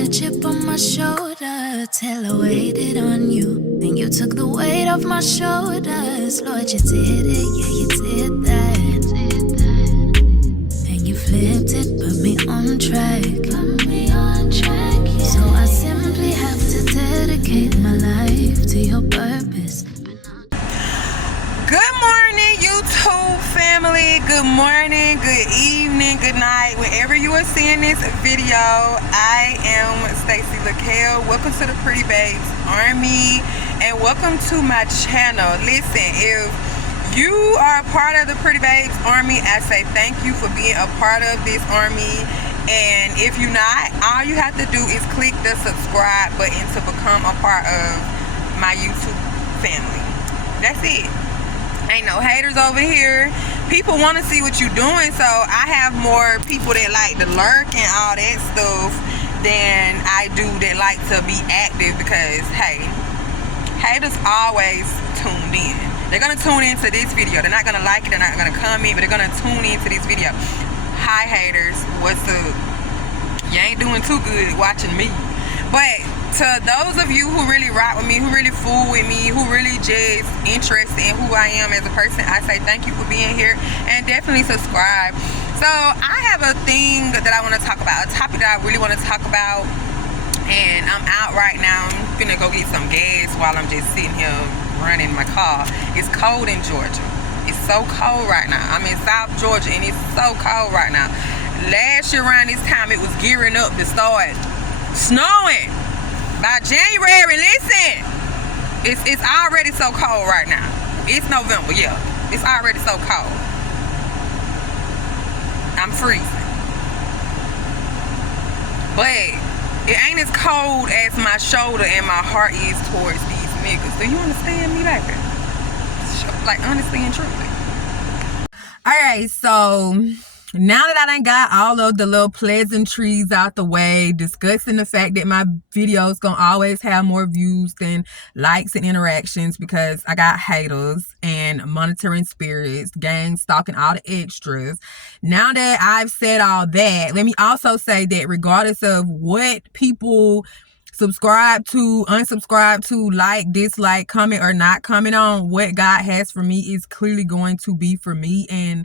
a chip on my shoulder till I waited on you. Then you took the weight off my shoulders. Lord, you did it, yeah, you did that. And you flipped it, put me on track. So I simply have to dedicate my life to your purpose. Good morning, YouTube family. Good morning, good evening, good night. Whenever you are seeing this video, I am Stacey LaKale. Welcome to the Pretty Babes Army and welcome to my channel. Listen, if you are a part of the Pretty Babes Army, I say thank you for being a part of this army. And if you're not, all you have to do is click the subscribe button to become a part of my YouTube family. That's it. Ain't no haters over here. People want to see what you're doing, so I have more people that like to lurk and all that stuff than I do that like to be active, because hey, haters always tuned in. They're gonna tune into this video. They're not gonna like it, they're not gonna comment, but they're gonna tune into this video. Hi haters, what's up? You ain't doing too good watching me. But to those of you who really rock with me, who really fool with me, who really just interested in who I am as a person, I say thank you for being here and definitely subscribe. So I have a thing that I want to talk about, a topic that I really want to talk about, and I'm out right now. I'm gonna go get some gas while I'm just sitting here running my car. It's cold in Georgia. It's so cold right now. I'm in South Georgia and it's so cold right now. Last year around this time it was gearing up to start snowing. By January, listen, it's already so cold right now. It's November, yeah. It's already so cold. I'm freezing. But it ain't as cold as my shoulder and my heart is towards these niggas. Do you understand me, baby? Like, honestly and truly. Alright, so now that I done got all of the little pleasantries out the way, discussing the fact that my videos gonna always have more views than likes and interactions because I got haters and monitoring spirits, gang stalking all the extras. Now that I've said all that, let me also say that regardless of what people subscribe to, unsubscribe to, like, dislike, comment, or not comment on, what God has for me is clearly going to be for me, and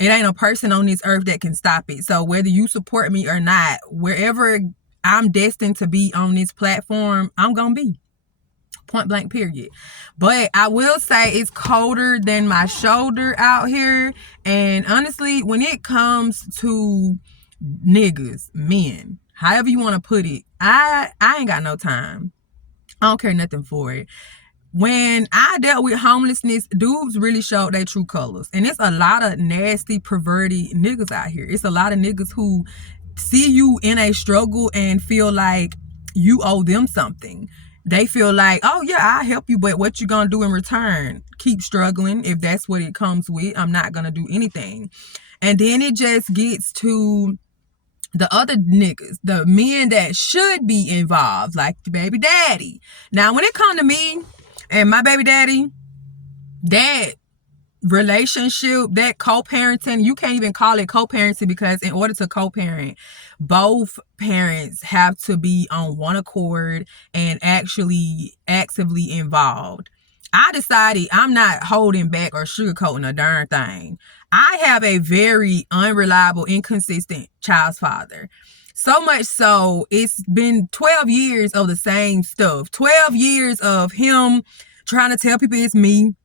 it ain't a person on this earth that can stop it. So whether you support me or not, wherever I'm destined to be on this platform, I'm gonna be. Point blank, period. But I will say it's colder than my shoulder out here. And honestly, when it comes to niggas, men, however you want to put it, I ain't got no time. I don't care nothing for it. When I dealt with homelessness, dudes really showed their true colors. And it's a lot of nasty, perverted niggas out here. It's a lot of niggas who see you in a struggle and feel like you owe them something. They feel like, oh yeah, I'll help you, but what you gonna do in return? Keep struggling. If that's what it comes with, I'm not gonna do anything. And then it just gets to the other niggas, the men that should be involved, like the baby daddy. Now, when it comes to me and my baby daddy, that relationship, that co-parenting, you can't even call it co-parenting, because in order to co-parent, both parents have to be on one accord and actually actively involved. I decided I'm not holding back or sugarcoating a darn thing. I have a very unreliable, inconsistent child's father. So much so, it's been 12 years of the same stuff. 12 years of him trying to tell people it's me.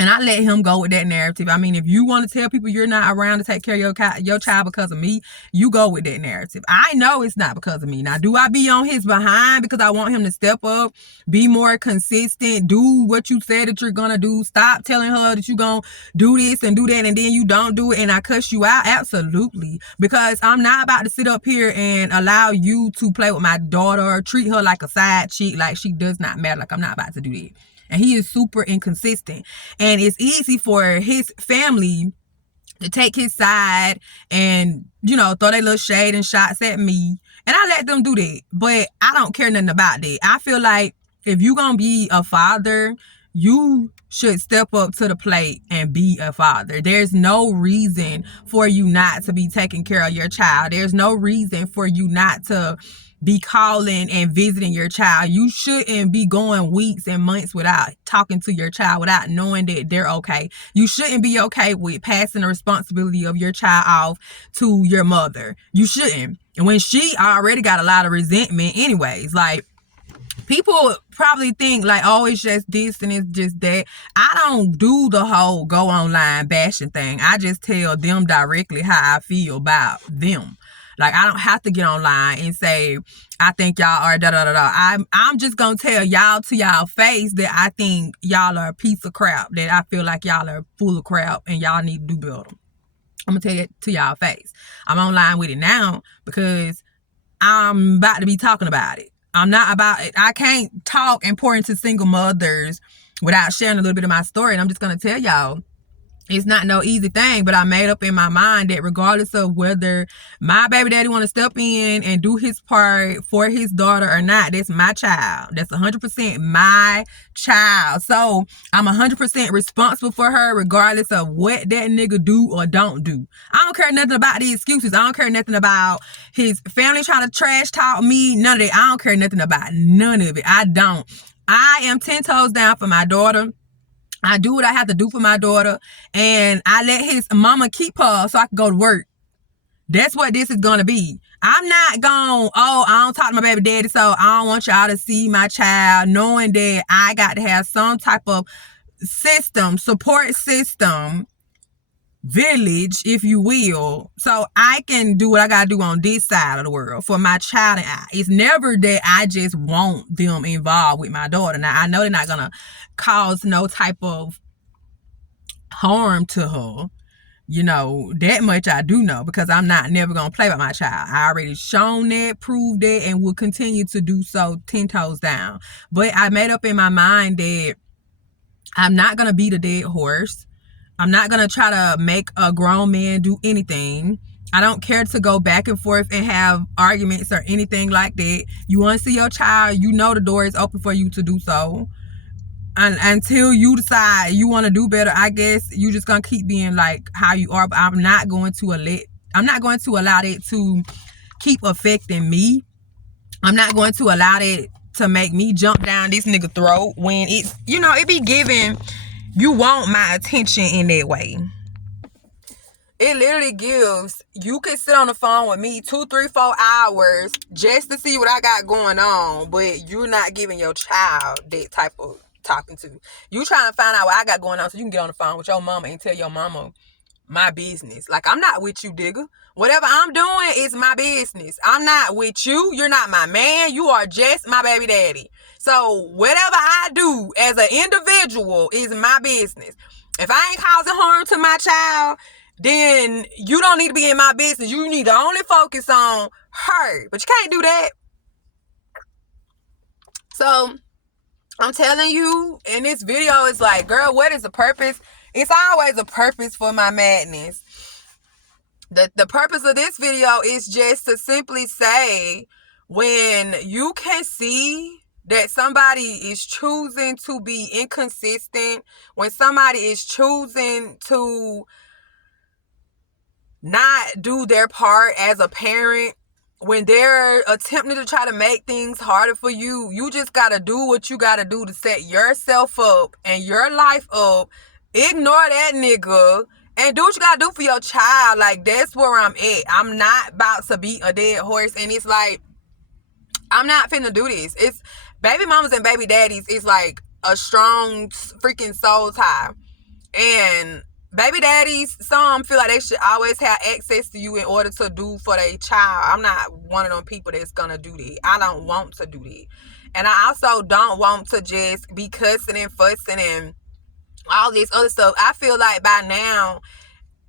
And I let him go with that narrative. I mean, if you want to tell people you're not around to take care of your child because of me, you go with that narrative. I know it's not because of me. Now, do I be on his behind because I want him to step up, be more consistent, do what you said that you're going to do, stop telling her that you're going to do this and do that, and then you don't do it and I cuss you out? Absolutely. Because I'm not about to sit up here and allow you to play with my daughter or treat her like a side chick, like she does not matter. Like, I'm not about to do that. And he is super inconsistent. And it's easy for his family to take his side and, you know, throw their little shade and shots at me. And I let them do that. But I don't care nothing about that. I feel like if you're going to be a father, you should step up to the plate and be a father. There's no reason for you not to be taking care of your child. There's no reason for you not to be calling and visiting your child. You shouldn't be going weeks and months without talking to your child, without knowing that they're okay. You shouldn't be okay with passing the responsibility of your child off to your mother. You shouldn't. And when she already got a lot of resentment anyways, like, people probably think like, oh, it's just this and it's just that. I don't do the whole go online bashing thing. I just tell them directly how I feel about them. Like, I don't have to get online and say, I think y'all are da-da-da-da. I'm just going to tell y'all to y'all face that I think y'all are a piece of crap, that I feel like y'all are full of crap and y'all need to do better. I'm going to tell it to y'all face. I'm online with it now because I'm about to be talking about it. I'm not about it. I can't talk and pour into single mothers without sharing a little bit of my story. And I'm just going to tell y'all, it's not no easy thing, but I made up in my mind that regardless of whether my baby daddy want to step in and do his part for his daughter or not, that's my child. That's 100% my child. So I'm 100% responsible for her regardless of what that nigga do or don't do. I don't care nothing about the excuses. I don't care nothing about his family trying to trash talk me. None of that. I don't care nothing about none of it. I don't. I am 10 toes down for my daughter. I do what I have to do for my daughter, and I let his mama keep her so I can go to work. That's what this is going to be. I'm not going, oh, I don't talk to my baby daddy, so I don't want y'all to see my child, knowing that I got to have some type of system, support system, village, if you will, so I can do what I gotta do on this side of the world for my child and I. It's never that I just want them involved with my daughter. Now, I know they're not gonna cause no type of harm to her. You know, that much I do know, because I'm not never gonna play with my child. I already shown that, proved that, and will continue to do so 10 toes down. But I made up in my mind that I'm not gonna beat a dead horse. I'm not going to try to make a grown man do anything. I don't care to go back and forth and have arguments or anything like that. You want to see your child, you know the door is open for you to do so. And until you decide you want to do better, I guess you just going to keep being like how you are. But I'm not going to allow it to keep affecting me. I'm not going to allow it to make me jump down this nigga throat when it's, you know, it be giving... You want my attention in that way. It literally gives, you can sit on the phone with me 2, 3, 4 hours just to see what I got going on, but you're not giving your child that type of talking to. You trying to find out what I got going on so you can get on the phone with your mama and tell your mama my business. Like, I'm not with you, digger. Whatever I'm doing is my business. I'm not with you. You're not my man. You are just my baby daddy. So whatever I do as an individual is my business. If I ain't causing harm to my child, then you don't need to be in my business. You need to only focus on her. But you can't do that. So I'm telling you, in this video, it's like, girl, what is the purpose? It's always a purpose for my madness. The purpose of this video is just to simply say, when you can see that somebody is choosing to be inconsistent, when somebody is choosing to not do their part as a parent, when they're attempting to try to make things harder for you, you just got to do what you got to do to set yourself up and your life up. Ignore that nigga and do what you gotta do for your child. Like, that's where I'm at. I'm not about to beat a dead horse. And it's like, I'm not finna do this. It's baby mamas and baby daddies is like a strong freaking soul tie. And baby daddies, some feel like they should always have access to you in order to do for their child. I'm not one of them people that's gonna do that. I don't want to do that. And I also don't want to just be cussing and fussing and all this other stuff. I feel like by now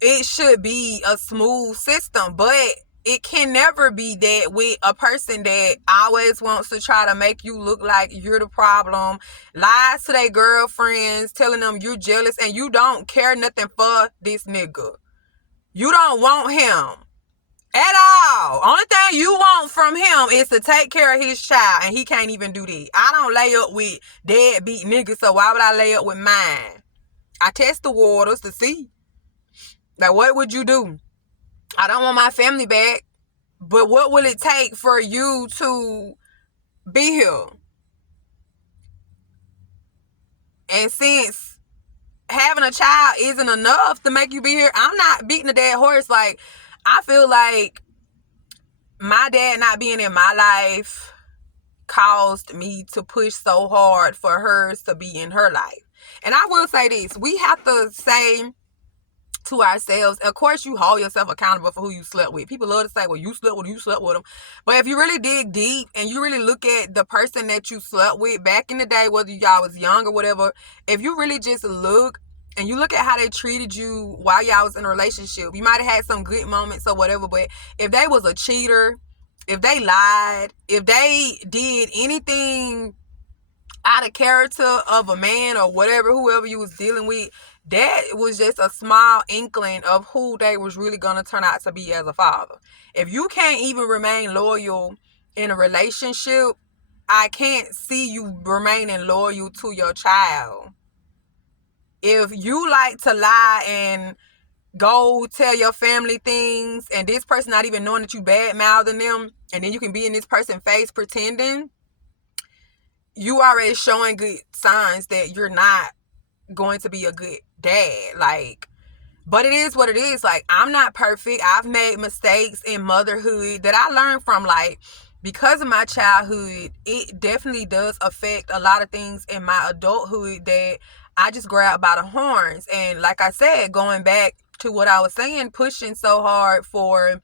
it should be a smooth system, but it can never be that with a person that always wants to try to make you look like you're the problem, lies to their girlfriends, telling them you're jealous and you don't care nothing for this nigga. You don't want him at all. Only thing you want from him is to take care of his child, and he can't even do that. I don't lay up with deadbeat niggas, so why would I lay up with mine? I test the waters to see. Like, what would you do? I don't want my family back. But what will it take for you to be here? And since having a child isn't enough to make you be here, I'm not beating a dead horse. Like, I feel like my dad not being in my life caused me to push so hard for hers to be in her life. And I will say this, we have to say to ourselves, of course you hold yourself accountable for who you slept with. People love to say, well, you slept with them. But if you really dig deep and you really look at the person that you slept with back in the day, whether y'all was young or whatever, if you really just look and you look at how they treated you while y'all was in a relationship, you might have had some good moments or whatever, but if they was a cheater, if they lied, if they did anything out of character of a man or whatever, whoever you was dealing with, that was just a small inkling of who they was really going to turn out to be as a father. If you can't even remain loyal in a relationship, I can't see you remaining loyal to your child. If you like to lie and go tell your family things and this person not even knowing that you bad-mouthing them, and then you can be in this person's face pretending, you already showing good signs that you're not going to be a good dad. Like, but it is what it is. Like, I'm not perfect. I've made mistakes in motherhood that I learned from. Like, because of my childhood, it definitely does affect a lot of things in my adulthood that I just grab by the horns. And like I said, going back to what I was saying, pushing so hard for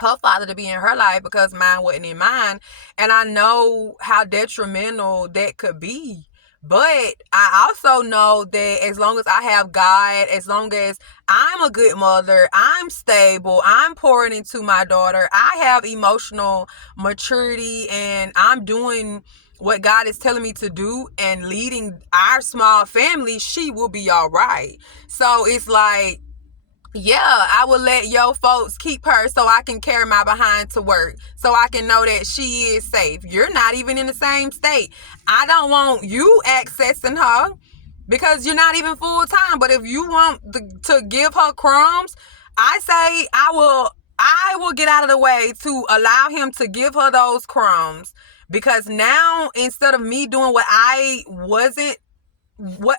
her father to be in her life because mine wasn't in mine. And I know how detrimental that could be. But I also know that as long as I have God, as long as I'm a good mother, I'm stable, I'm pouring into my daughter, I have emotional maturity, and I'm doing what God is telling me to do and leading our small family, she will be all right. So it's like, yeah, I will let your folks keep her so I can carry my behind to work, so I can know that she is safe. You're not even in the same state. I don't want you accessing her because you're not even full time. But if you want to give her crumbs, I say I will get out of the way to allow him to give her those crumbs, because now instead of me doing what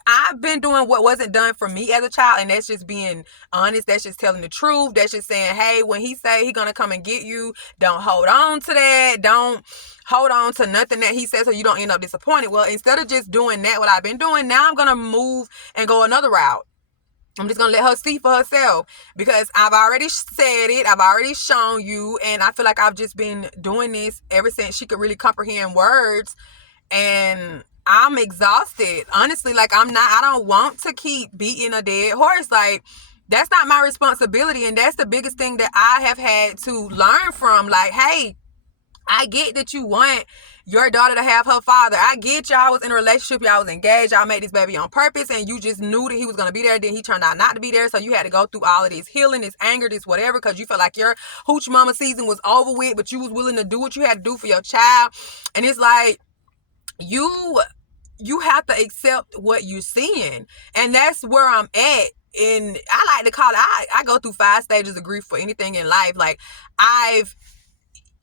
I've been doing what wasn't done for me as a child, and that's just being honest, that's just telling the truth, that's just saying, hey, when he say he gonna come and get you, don't hold on to that, don't hold on to nothing that he says so you don't end up disappointed. Well, instead of just doing that, what I've been doing, now I'm gonna move and go another route. I'm just gonna let her see for herself, because I've already said it, I've already shown you, and I feel like I've just been doing this ever since she could really comprehend words. And I'm exhausted. Honestly, like, I don't want to keep beating a dead horse. Like, that's not my responsibility. And that's the biggest thing that I have had to learn from. Like, hey, I get that you want your daughter to have her father. I get y'all was in a relationship, y'all was engaged, y'all made this baby on purpose, and you just knew that he was going to be there. Then he turned out not to be there. So you had to go through all of this healing, this anger, this whatever, because you felt like your hooch mama season was over with, but you was willing to do what you had to do for your child. And it's like, you have to accept what you're seeing. And that's where I'm at. And I like to call it, I go through 5 stages of grief for anything in life. Like,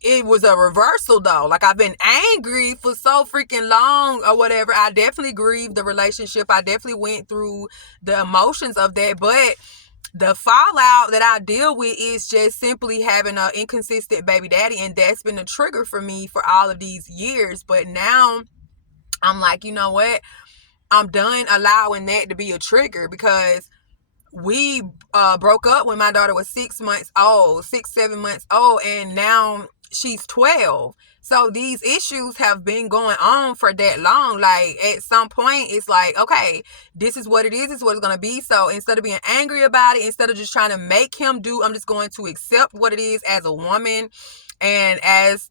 it was a reversal though. Like, I've been angry for so freaking long or whatever. I definitely grieved the relationship. I definitely went through the emotions of that. But the fallout that I deal with is just simply having an inconsistent baby daddy. And that's been a trigger for me for all of these years. But now I'm like, you know what? I'm done allowing that to be a trigger, because we broke up when my daughter was 7 months old, and now she's 12. So these issues have been going on for that long. Like, at some point, it's like, okay, this is what it is. This is what it's going to be. So instead of being angry about it, instead of just trying to make him do, I'm just going to accept what it is as a woman and as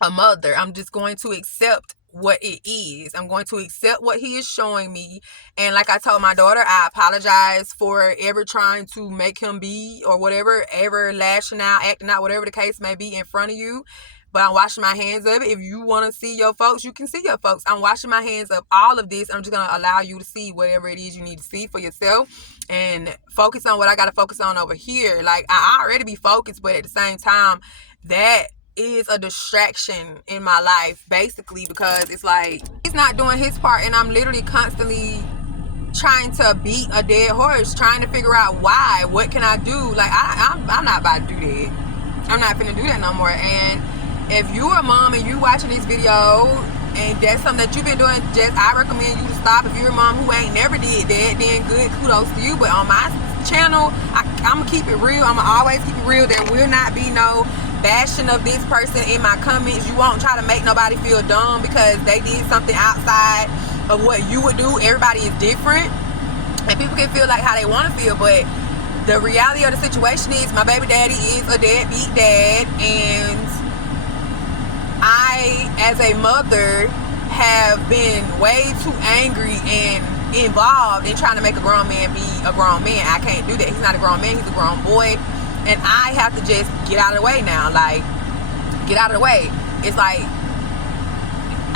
a mother. I'm just going to accept what it is. I'm going to accept what he is showing me. And like I told my daughter, I apologize for ever trying to make him be or whatever, ever lashing out, acting out, whatever the case may be in front of you. But I'm washing my hands of it. If you want to see your folks, you can see your folks. I'm washing my hands of all of this. I'm just going to allow you to see whatever it is you need to see for yourself and focus on what I got to focus on over here. Like, I already be focused, but at the same time, that is a distraction in my life, basically, because it's like he's not doing his part, and I'm literally constantly trying to beat a dead horse, trying to figure out why. What can I do? Like, I'm not about to do that. I'm not finna do that no more. And if you're a mom and you watching this video and that's something that you've been doing, I recommend you to stop. If you're a mom who ain't never did that, then good, kudos to you. But on my channel, I'm gonna keep it real. I'm gonna always keep it real. There will not be no bashing of this person in my comments. You won't try to make nobody feel dumb because they did something outside of what you would do. Everybody is different, and people can feel like how they want to feel, but the reality of the situation is my baby daddy is a deadbeat dad, and I, as a mother, have been way too angry and involved in trying to make a grown man be a grown man. I can't do that. He's not a grown man, he's a grown boy, and I have to just get out of the way now. Like, get out of the way. It's like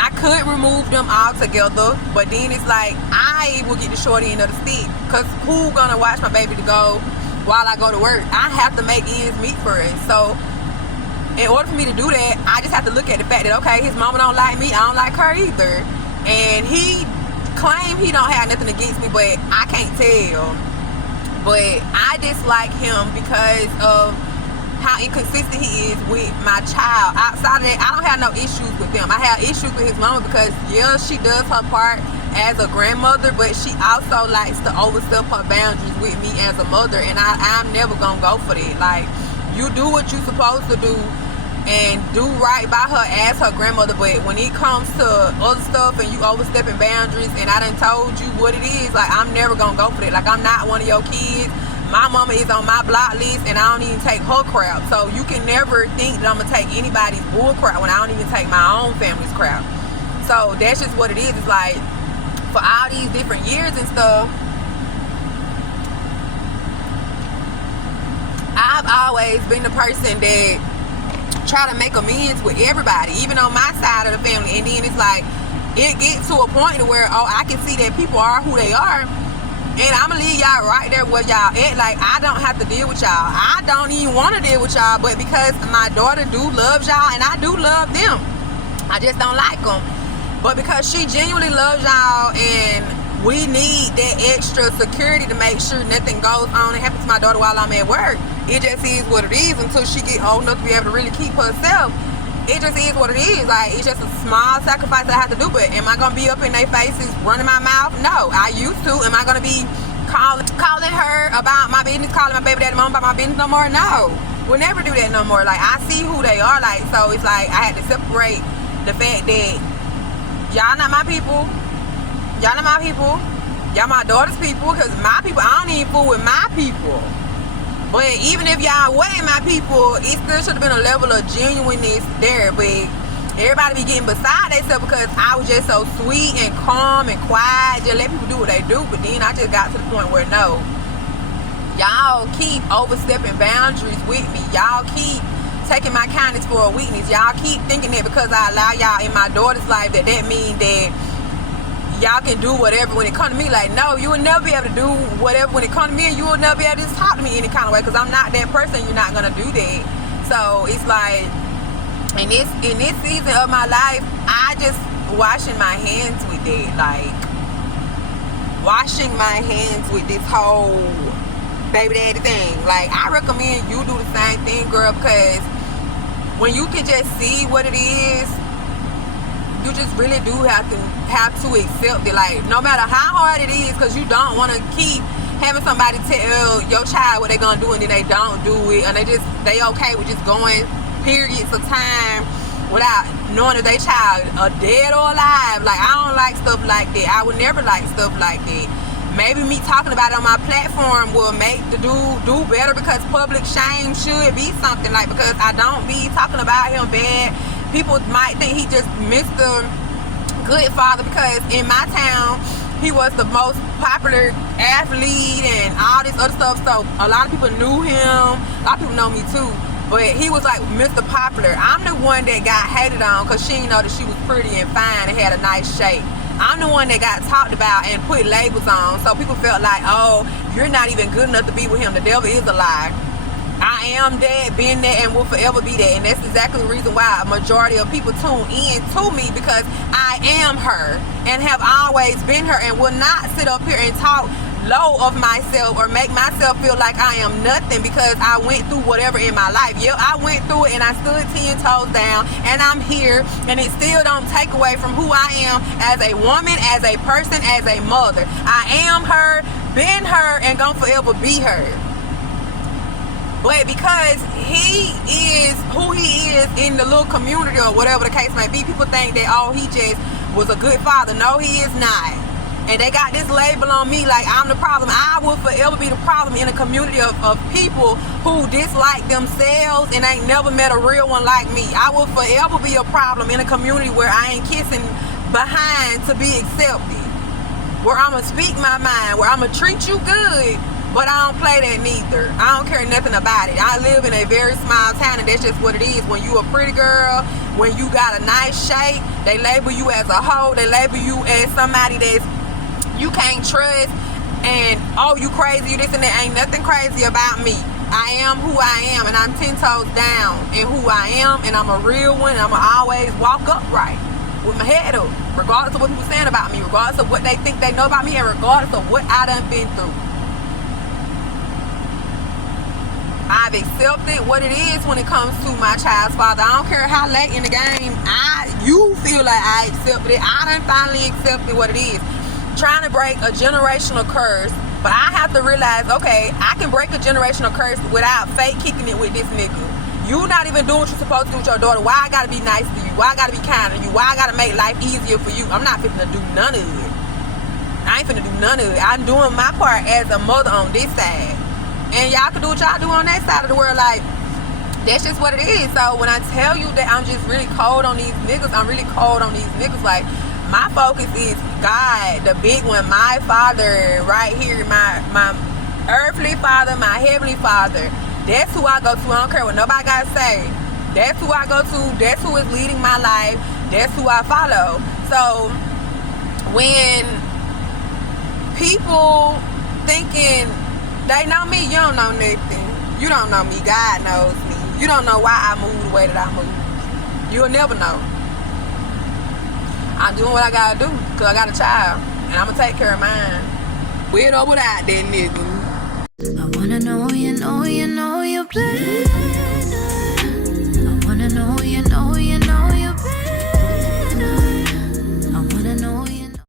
I could remove them all together, but then it's like I will get the short end of the stick, because who gonna watch my baby to go while I go to work? I have to make ends meet first. So in order for me to do that, I just have to look at the fact that, okay, his mama don't like me, I don't like her either, and he claimed he don't have nothing against me, but I can't tell. But I dislike him because of how inconsistent he is with my child. Outside of that, I don't have no issues with them. I have issues with his mama because, yeah, she does her part as a grandmother, but she also likes to overstep her boundaries with me as a mother, and I'm never gonna go for that. Like, you do what you're supposed to do and do right by her as her grandmother, but when it comes to other stuff and you overstepping boundaries, and I done told you what it is, like, I'm never gonna go for that. Like, I'm not one of your kids. My mama is on my block list, and I don't even take her crap. So you can never think that I'm gonna take anybody's bull crap when I don't even take my own family's crap. So that's just what it is. It's like, for all these different years and stuff, I've always been the person that try to make amends with everybody, even on my side of the family. And then it's like, it gets to a point where, oh, I can see that people are who they are, and I'm gonna leave y'all right there where y'all at. Like, I don't have to deal with y'all. I don't even want to deal with y'all, but because my daughter do love y'all, and I do love them, I just don't like them. But because she genuinely loves y'all, and we need that extra security to make sure nothing goes on and happens to my daughter while I'm at work. It just is what it is until she get old enough to be able to really keep herself. It just is what it is. Like, it's just a small sacrifice that I have to do. But am I gonna be up in their faces running my mouth? No, I used to. Am I gonna be calling her about my business, calling my baby daddy mom about my business no more? No, we'll never do that no more. Like, I see who they are. Like, so it's like I had to separate the fact that y'all not my people, y'all not my people, y'all my daughter's people. Because my people, I don't even fool with my people. But even if y'all wasn't my people, it still should have been a level of genuineness there. But everybody be getting beside themselves because I was just so sweet and calm and quiet, just let people do what they do. But then I just got to the point where, no, y'all keep overstepping boundaries with me. Y'all keep taking my kindness for a weakness. Y'all keep thinking that because I allow y'all in my daughter's life that means that y'all can do whatever when it comes to me. Like, no, you will never be able to do whatever when it comes to me, and you will never be able to just talk to me any kind of way, because I'm not that person. You're not gonna do that. So it's like, in this season of my life, I just washing my hands with that. Like, washing my hands with this whole baby daddy thing. Like, I recommend you do the same thing, girl, because when you can just see what it is, you just really do have to accept it. Like, no matter how hard it is, because you don't want to keep having somebody tell your child what they're gonna do and then they don't do it, and they okay with just going periods of time without knowing if they child are dead or alive. Like, I don't like stuff like that. I would never like stuff like that. Maybe me talking about it on my platform will make the dude do better, because public shame should be something. Like, because I don't be talking about him bad, people might think he just Mr. Good Father, because in my town he was the most popular athlete and all this other stuff. So a lot of people knew him. A lot of people know me too. But he was like Mr. Popular. I'm the one that got hated on because she didn't know that she was pretty and fine and had a nice shape. I'm the one that got talked about and put labels on. So people felt like, oh, you're not even good enough to be with him. The devil is a lie. I I am that, been that, and will forever be that. And that's exactly the reason why a majority of people tune in to me, because I am her and have always been her, and will not sit up here and talk low of myself or make myself feel like I am nothing because I went through whatever in my life. Yeah, I went through it and I stood 10 toes down, and I'm here, and it still don't take away from who I am as a woman, as a person, as a mother. I am her, been her, and gonna forever be her. But because he is who he is in the little community or whatever the case may be, people think that, oh, he just was a good father. No, he is not. And they got this label on me like I'm the problem. I will forever be the problem in a community of people who dislike themselves and ain't never met a real one like me. I will forever be a problem in a community where I ain't kissing behind to be accepted, where I'ma speak my mind, where I'ma treat you good, but I don't play that neither. I don't care nothing about it. I live in a very small town, and that's just what it is. When you a pretty girl, when you got a nice shape, they label you as a hoe. They label you as somebody that's you can't trust, and oh, you crazy, you this and that. Ain't nothing crazy about me. I am who I am, and I'm 10 toes down in who I am, and I'm a real one, and I'ma always walk upright with my head up, regardless of what people saying about me, regardless of what they think they know about me, and regardless of what I done been through. I've accepted what it is when it comes to my child's father. I don't care how late in the game you feel like I accepted it. I done finally accepted what it is. Trying to break a generational curse, but I have to realize, okay, I can break a generational curse without fake kicking it with this nigga. You not even doing what you're supposed to do with your daughter. Why I gotta be nice to you? Why I gotta be kind to you? Why I gotta make life easier for you? I'm not finna do none of it. I ain't finna do none of it. I'm doing my part as a mother on this side, and y'all can do what y'all do on that side of the world. Like, that's just what it is. So when I tell you that I'm just really cold on these niggas, I'm really cold on these niggas. Like, my focus is God, the big one, my father right here, my earthly father, my heavenly father. That's who I go to. I don't care what nobody got to say. That's who I go to. That's who is leading my life. That's who I follow. So when people thinking they know me, you don't know nothing. You don't know me. God knows me. You don't know why I move the way that I move. You'll never know. I'm doing what I gotta do because I got a child, and I'm gonna take care of mine. With or without that nigga. I wanna know you, know you're blessed.